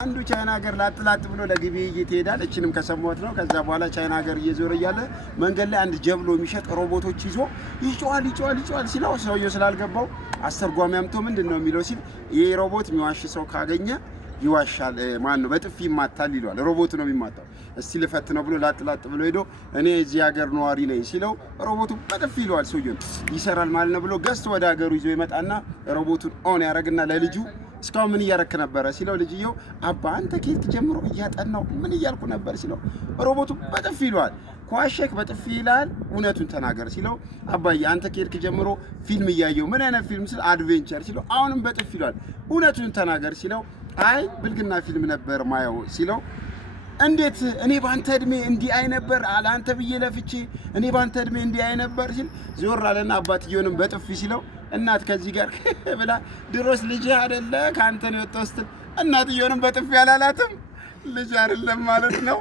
አንዱ ቻይና ሀገር ላጥላጥ ብሎ ለግብይት ይሄዳል። እቺንም ከሰሞት ነው። ከዛ በኋላ ቻይና ሀገር እየዞረ እያለ መንገድ ላይ አንድ ጀብሎ የሚሸጥ ሮቦቶች ይዞ ይጫዋል ሲለው ሰውየው ስላልገባው አስተርጓሚ አምጥቶ ምንድነው የሚለው ሲል ይሄ ሮቦት የሚዋሽ ሰው ካገኘ ይዋሻል ማን ነው በጥፊ ይማታል ይሏል። ሮቦቱ ነው የሚማታው። እስቲ ልፈት ነው ብሎ ላጥላጥ ብሎ ሄዶ እኔ እዚህ ሀገር ነዋሪ ነኝ ሲለው ሮቦቱ በጥፊ ይሏል። ሰውየው ይሰራል ማለት ነው ብሎ ገስት ወደ ሀገሩ ይዞ ይመጣና ሮቦቱን ኦን ያረግና ለልጁ እስካሁን ምን እያረክ ነበር ሲለው ልጅየው አባ አንተ ከየት ጀምሮ እያጠናው ምን እያልኩ ነበር ሲለው ሮቦቱ በጥፊ ይሏል። ኳሸክ በጥፊ ይላል እውነቱን ተናገር ሲለው አባዬ አንተ ከየት ጀምሮ ፊልም እያየው ምን አይነት ፊልም ሲል አድቬንቸር ሲለው አሁንም በጥፊ ይሏል። እውነቱን ተናገር ሲለው አይ ብልግና ፊልም ነበር ማየው ሲለው እንዴት እኔ ባንተ እድሜ እንዲህ አይ ነበር አላንተ ብዬ ለፍቼ እኔ ባንተ እድሜ እንዲህ አይ ነበር ሲል ዞር አለና አባትየውንም በጥፊ ሲለው እናት ከዚህ ጋር ብላ ድሮስ ልጅ አይደለ ካንተ ነው የወጣው ስትል እናትየውንም በጥፊ አላላትም ልጅ አይደለም ማለት ነው።